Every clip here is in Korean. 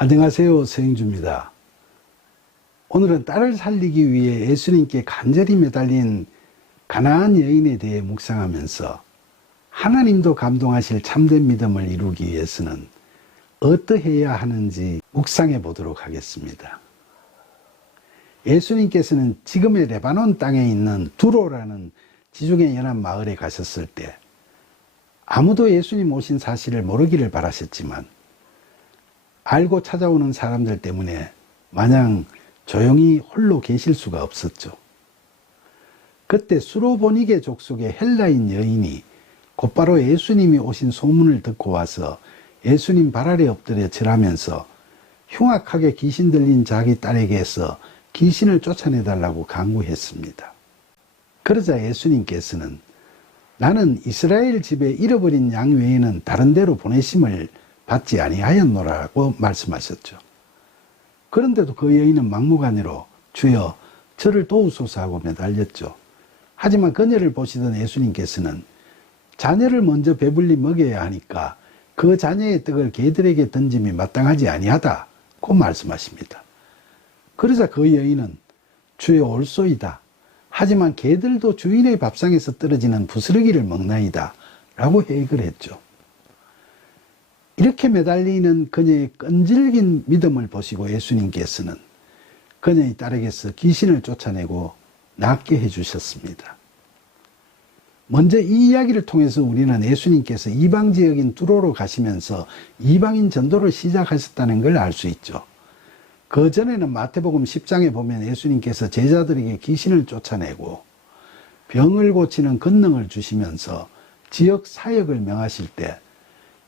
안녕하세요, 서영주입니다. 오늘은 딸을 살리기 위해 예수님께 간절히 매달린 가나안 여인에 대해 묵상하면서 하나님도 감동하실 참된 믿음을 이루기 위해서는 어떠해야 하는지 묵상해 보도록 하겠습니다. 예수님께서는 지금의 레바논 땅에 있는 두로라는 지중해 연안 마을에 가셨을 때 아무도 예수님 오신 사실을 모르기를 바라셨지만 알고 찾아오는 사람들 때문에 마냥 조용히 홀로 계실 수가 없었죠. 그때 수로보니게 족속의 헬라인 여인이 곧바로 예수님이 오신 소문을 듣고 와서 예수님 발 아래 엎드려 절하면서 흉악하게 귀신 들린 자기 딸에게서 귀신을 쫓아내달라고 간구했습니다. 그러자 예수님께서는 나는 이스라엘 집에 잃어버린 양 외에는 다른 데로 보내심을 받지 아니하였노라고 말씀하셨죠. 그런데도 그 여인은 막무가내로 주여 저를 도우소서 하고 매달렸죠. 하지만 그녀를 보시던 예수님께서는 자녀를 먼저 배불리 먹여야 하니까 그 자녀의 떡을 개들에게 던짐이 마땅하지 아니하다고 말씀하십니다. 그러자 그 여인은 주여 옳소이다. 하지만 개들도 주인의 밥상에서 떨어지는 부스러기를 먹나이다 라고 회익을 했죠. 이렇게 매달리는 그녀의 끈질긴 믿음을 보시고 예수님께서는 그녀의 딸에게서 귀신을 쫓아내고 낫게 해주셨습니다. 먼저 이 이야기를 통해서 우리는 예수님께서 이방 지역인 두로로 가시면서 이방인 전도를 시작하셨다는 걸 알 수 있죠. 그 전에는 마태복음 10장에 보면 예수님께서 제자들에게 귀신을 쫓아내고 병을 고치는 권능을 주시면서 지역 사역을 명하실 때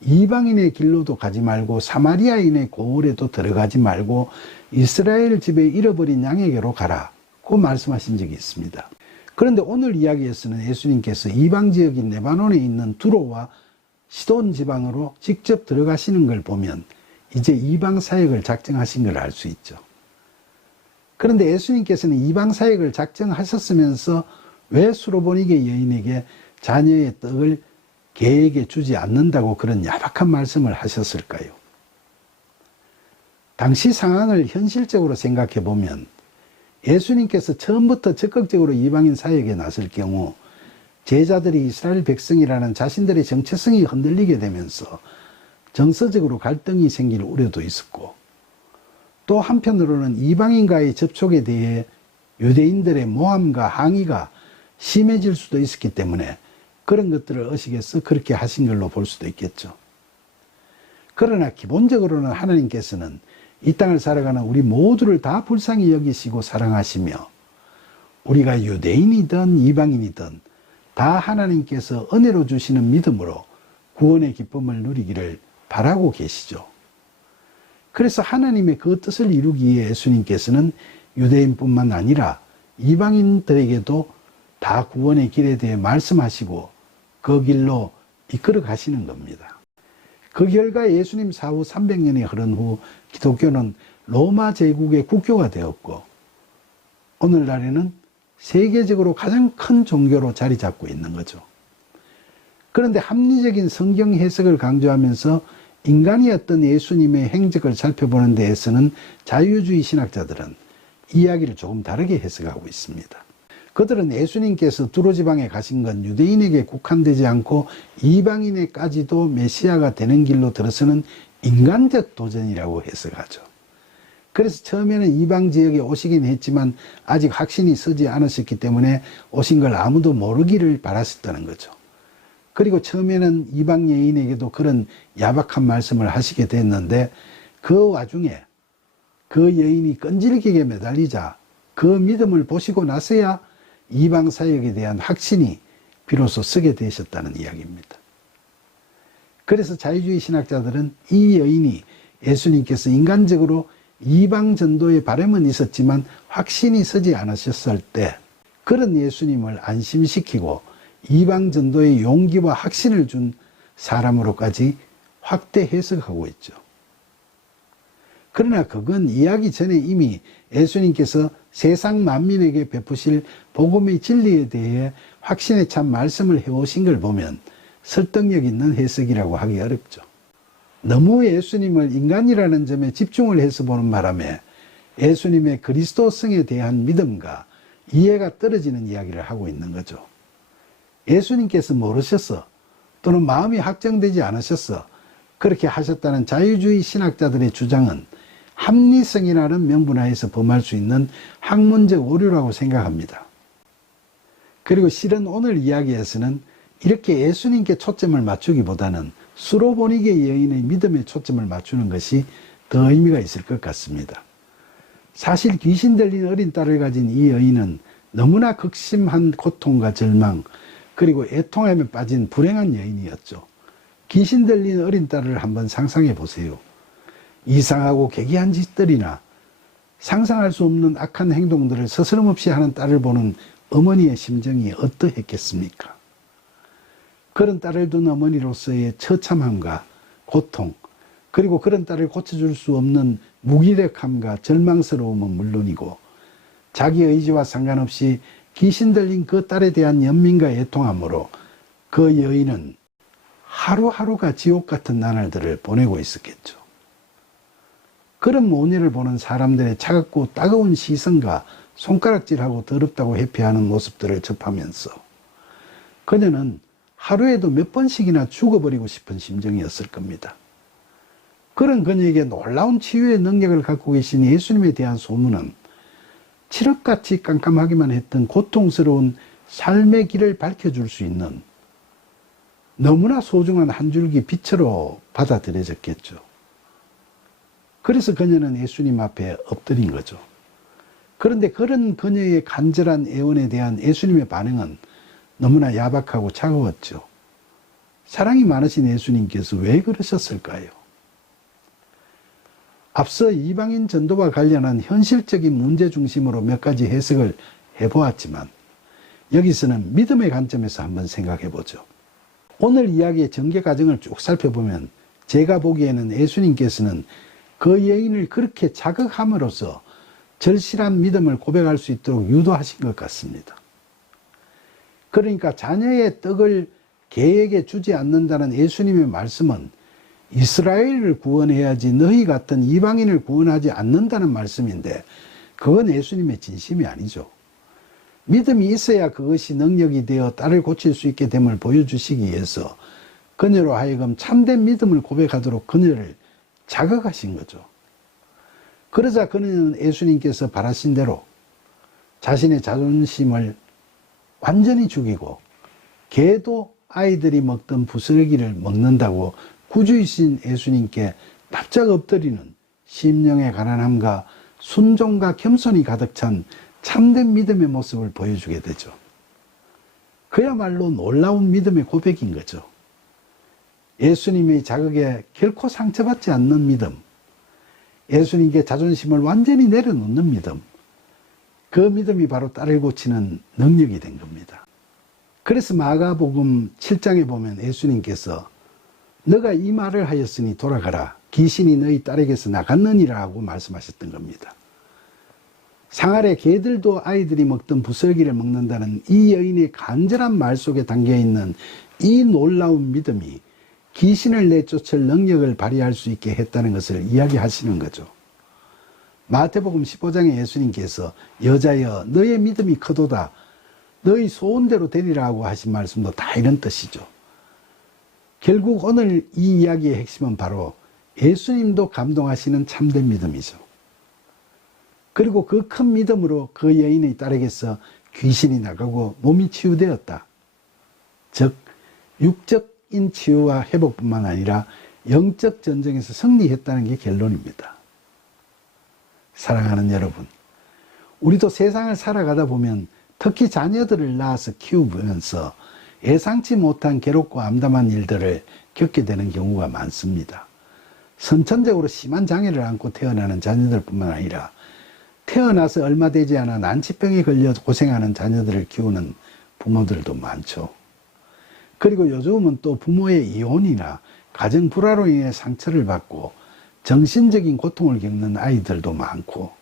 이방인의 길로도 가지 말고 사마리아인의 고을에도 들어가지 말고 이스라엘 집에 잃어버린 양에게로 가라고 말씀하신 적이 있습니다. 그런데 오늘 이야기에서는 예수님께서 이방 지역인 레바논에 있는 두로와 시돈 지방으로 직접 들어가시는 걸 보면 이제 이방 사역을 작정하신 걸 알 수 있죠. 그런데 예수님께서는 이방 사역을 작정하셨으면서 왜 수로보니게 여인에게 자녀의 떡을 개에게 주지 않는다고 그런 야박한 말씀을 하셨을까요? 당시 상황을 현실적으로 생각해 보면 예수님께서 처음부터 적극적으로 이방인 사역에 나설 경우 제자들이 이스라엘 백성이라는 자신들의 정체성이 흔들리게 되면서 정서적으로 갈등이 생길 우려도 있었고, 또 한편으로는 이방인과의 접촉에 대해 유대인들의 모함과 항의가 심해질 수도 있었기 때문에 그런 것들을 의식해서 그렇게 하신 걸로 볼 수도 있겠죠. 그러나 기본적으로는 하나님께서는 이 땅을 살아가는 우리 모두를 다 불쌍히 여기시고 사랑하시며 우리가 유대인이든 이방인이든 다 하나님께서 은혜로 주시는 믿음으로 구원의 기쁨을 누리기를 바라고 계시죠. 그래서 하나님의 그 뜻을 이루기 위해 예수님께서는 유대인뿐만 아니라 이방인들에게도 다 구원의 길에 대해 말씀하시고 그 길로 이끌어 가시는 겁니다. 그 결과 예수님 사후 300년이 흐른 후 기독교는 로마 제국의 국교가 되었고 오늘날에는 세계적으로 가장 큰 종교로 자리 잡고 있는 거죠. 그런데 합리적인 성경 해석을 강조하면서 인간이었던 예수님의 행적을 살펴보는 데에서는 자유주의 신학자들은 이야기를 조금 다르게 해석하고 있습니다. 그들은 예수님께서 두로 지방에 가신 건 유대인에게 국한되지 않고 이방인에까지도 메시아가 되는 길로 들어서는 인간적 도전이라고 해석하죠. 그래서 처음에는 이방 지역에 오시긴 했지만 아직 확신이 서지 않으셨기 때문에 오신 걸 아무도 모르기를 바라셨다는 거죠. 그리고 처음에는 이방 여인에게도 그런 야박한 말씀을 하시게 됐는데 그 와중에 그 여인이 끈질기게 매달리자 그 믿음을 보시고 나서야 이방 사역에 대한 확신이 비로소 서게 되셨다는 이야기입니다. 그래서 자유주의 신학자들은 이 여인이 예수님께서 인간적으로 이방 전도의 바람은 있었지만 확신이 서지 않으셨을 때 그런 예수님을 안심시키고 이방 전도의 용기와 확신을 준 사람으로까지 확대 해석하고 있죠. 그러나 그건 이야기 전에 이미 예수님께서 세상 만민에게 베푸실 복음의 진리에 대해 확신에 찬 말씀을 해오신 걸 보면 설득력 있는 해석이라고 하기 어렵죠. 너무 예수님을 인간이라는 점에 집중을 해서 보는 바람에 예수님의 그리스도성에 대한 믿음과 이해가 떨어지는 이야기를 하고 있는 거죠. 예수님께서 모르셨어, 또는 마음이 확정되지 않으셨어, 그렇게 하셨다는 자유주의 신학자들의 주장은 합리성이라는 명분하에서 범할 수 있는 학문적 오류라고 생각합니다. 그리고 실은 오늘 이야기에서는 이렇게 예수님께 초점을 맞추기보다는 수로보니게 여인의 믿음에 초점을 맞추는 것이 더 의미가 있을 것 같습니다. 사실 귀신 들린 어린 딸을 가진 이 여인은 너무나 극심한 고통과 절망, 그리고 애통함에 빠진 불행한 여인이었죠. 귀신 들린 어린 딸을 한번 상상해 보세요. 이상하고 괴기한 짓들이나 상상할 수 없는 악한 행동들을 서스럼없이 하는 딸을 보는 어머니의 심정이 어떠했겠습니까? 그런 딸을 둔 어머니로서의 처참함과 고통, 그리고 그런 딸을 고쳐줄 수 없는 무기력함과 절망스러움은 물론이고 자기 의지와 상관없이 귀신 들린 그 딸에 대한 연민과 애통함으로 그 여인은 하루하루가 지옥 같은 나날들을 보내고 있었겠죠. 그런 모녀를 보는 사람들의 차갑고 따가운 시선과 손가락질하고 더럽다고 회피하는 모습들을 접하면서 그녀는 하루에도 몇 번씩이나 죽어버리고 싶은 심정이었을 겁니다. 그런 그녀에게 놀라운 치유의 능력을 갖고 계신 예수님에 대한 소문은 칠흑같이 깜깜하기만 했던 고통스러운 삶의 길을 밝혀줄 수 있는 너무나 소중한 한 줄기 빛으로 받아들여졌겠죠. 그래서 그녀는 예수님 앞에 엎드린 거죠. 그런데 그런 그녀의 간절한 애원에 대한 예수님의 반응은 너무나 야박하고 차가웠죠. 사랑이 많으신 예수님께서 왜 그러셨을까요? 앞서 이방인 전도와 관련한 현실적인 문제 중심으로 몇 가지 해석을 해보았지만 여기서는 믿음의 관점에서 한번 생각해 보죠. 오늘 이야기의 전개 과정을 쭉 살펴보면 제가 보기에는 예수님께서는 그 여인을 그렇게 자극함으로써 절실한 믿음을 고백할 수 있도록 유도하신 것 같습니다. 그러니까 자녀의 떡을 개에게 주지 않는다는 예수님의 말씀은 이스라엘을 구원해야지 너희 같은 이방인을 구원하지 않는다는 말씀인데 그건 예수님의 진심이 아니죠. 믿음이 있어야 그것이 능력이 되어 딸을 고칠 수 있게 됨을 보여주시기 위해서 그녀로 하여금 참된 믿음을 고백하도록 그녀를 자극하신 거죠. 그러자 그녀는 예수님께서 바라신 대로 자신의 자존심을 완전히 죽이고 개도 아이들이 먹던 부스러기를 먹는다고 구주이신 예수님께 납작 엎드리는 심령의 가난함과 순종과 겸손이 가득 찬 참된 믿음의 모습을 보여주게 되죠. 그야말로 놀라운 믿음의 고백인 거죠. 예수님의 자극에 결코 상처받지 않는 믿음, 예수님께 자존심을 완전히 내려놓는 믿음, 그 믿음이 바로 딸을 고치는 능력이 된 겁니다. 그래서 마가복음 7장에 보면 예수님께서 너가 이 말을 하였으니 돌아가라, 귀신이 너희 딸에게서 나갔느니라 하고 말씀하셨던 겁니다. 상아래 개들도 아이들이 먹던 부스러기를 먹는다는 이 여인의 간절한 말 속에 담겨있는 이 놀라운 믿음이 귀신을 내쫓을 능력을 발휘할 수 있게 했다는 것을 이야기하시는 거죠. 마태복음 15장에 예수님께서 여자여 너의 믿음이 크도다, 너희 소원대로 되리라 하고 하신 말씀도 다 이런 뜻이죠. 결국 오늘 이 이야기의 핵심은 바로 예수님도 감동하시는 참된 믿음이죠. 그리고 그 큰 믿음으로 그 여인의 딸에게서 귀신이 나가고 몸이 치유되었다. 즉 육적인 치유와 회복뿐만 아니라 영적 전쟁에서 승리했다는 게 결론입니다. 사랑하는 여러분, 우리도 세상을 살아가다 보면 특히 자녀들을 낳아서 키우면서 예상치 못한 괴롭고 암담한 일들을 겪게 되는 경우가 많습니다. 선천적으로 심한 장애를 안고 태어나는 자녀들뿐만 아니라 태어나서 얼마 되지 않아 난치병에 걸려 고생하는 자녀들을 키우는 부모들도 많죠. 그리고 요즘은 또 부모의 이혼이나 가정 불화로 인해 상처를 받고 정신적인 고통을 겪는 아이들도 많고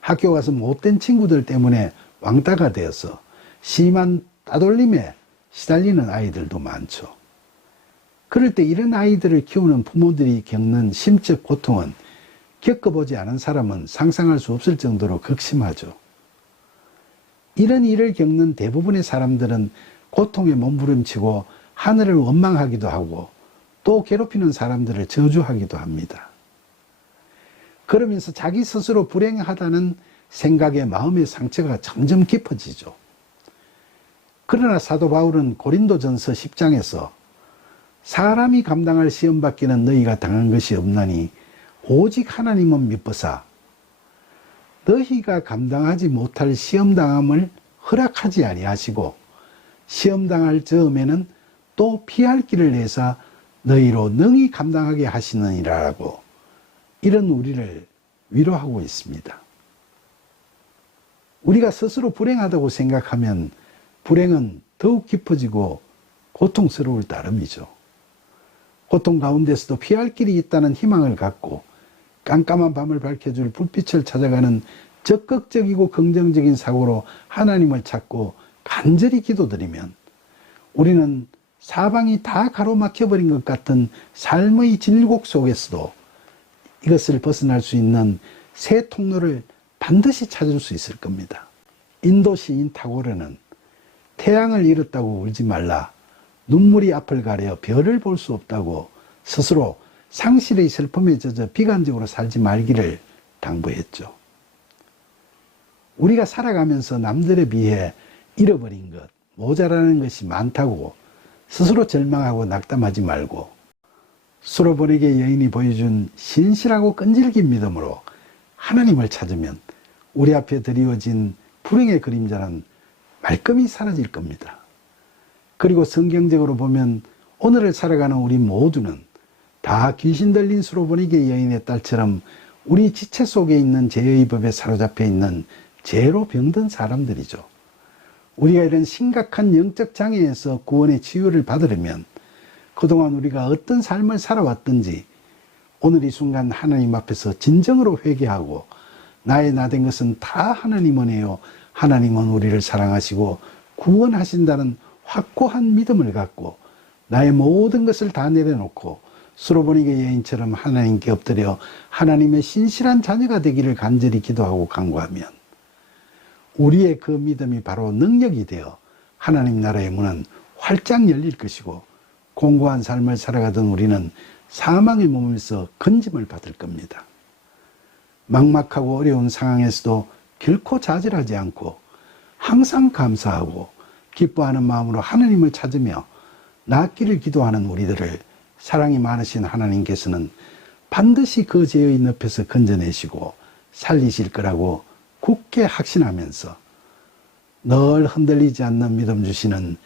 학교 가서 못된 친구들 때문에 왕따가 되어서 심한 따돌림에 시달리는 아이들도 많죠. 그럴 때 이런 아이들을 키우는 부모들이 겪는 심적 고통은 겪어보지 않은 사람은 상상할 수 없을 정도로 극심하죠. 이런 일을 겪는 대부분의 사람들은 고통에 몸부림치고 하늘을 원망하기도 하고 또 괴롭히는 사람들을 저주하기도 합니다. 그러면서 자기 스스로 불행하다는 생각에 마음의 상처가 점점 깊어지죠. 그러나 사도 바울은 고린도전서 10장에서 사람이 감당할 시험 받기는 너희가 당한 것이 없나니 오직 하나님은 미쁘사 너희가 감당하지 못할 시험당함을 허락하지 아니하시고 시험당할 즈음에는 또 피할 길을 내사 너희로 능히 감당하게 하시느니라라고 이런 우리를 위로하고 있습니다. 우리가 스스로 불행하다고 생각하면 불행은 더욱 깊어지고 고통스러울 따름이죠. 고통 가운데서도 피할 길이 있다는 희망을 갖고 깜깜한 밤을 밝혀줄 불빛을 찾아가는 적극적이고 긍정적인 사고로 하나님을 찾고 간절히 기도드리면 우리는 사방이 다 가로막혀버린 것 같은 삶의 질곡 속에서도 이것을 벗어날 수 있는 새 통로를 반드시 찾을 수 있을 겁니다. 인도 시인 타고르는 태양을 잃었다고 울지 말라, 눈물이 앞을 가려 별을 볼 수 없다고 스스로 상실의 슬픔에 젖어 비관적으로 살지 말기를 당부했죠. 우리가 살아가면서 남들에 비해 잃어버린 것, 모자라는 것이 많다고 스스로 절망하고 낙담하지 말고 수로보내게 여인이 보여준 신실하고 끈질긴 믿음으로 하나님을 찾으면 우리 앞에 드리워진 불행의 그림자는 말끔히 사라질 겁니다. 그리고 성경적으로 보면 오늘을 살아가는 우리 모두는 다 귀신 들린 수로보니게 여인의 딸처럼 우리 지체 속에 있는 죄의 법에 사로잡혀 있는 죄로 병든 사람들이죠. 우리가 이런 심각한 영적 장애에서 구원의 치유를 받으려면 그동안 우리가 어떤 삶을 살아왔든지 오늘 이 순간 하나님 앞에서 진정으로 회개하고 나의 나된 것은 다 하나님 은혜요, 하나님은 우리를 사랑하시고 구원하신다는 확고한 믿음을 갖고 나의 모든 것을 다 내려놓고 수로보니게 여인처럼 하나님께 엎드려 하나님의 신실한 자녀가 되기를 간절히 기도하고 간구하면 우리의 그 믿음이 바로 능력이 되어 하나님 나라의 문은 활짝 열릴 것이고 공고한 삶을 살아가던 우리는 사망의 몸에서 건짐을 받을 겁니다. 막막하고 어려운 상황에서도 결코 좌절하지 않고 항상 감사하고 기뻐하는 마음으로 하나님을 찾으며 낫기를 기도하는 우리들을 사랑이 많으신 하나님께서는 반드시 그 죄의 늪에서 건져내시고 살리실 거라고 굳게 확신하면서 늘 흔들리지 않는 믿음 주시는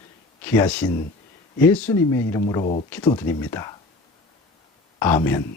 귀하신 예수님의 이름으로 기도드립니다. 아멘.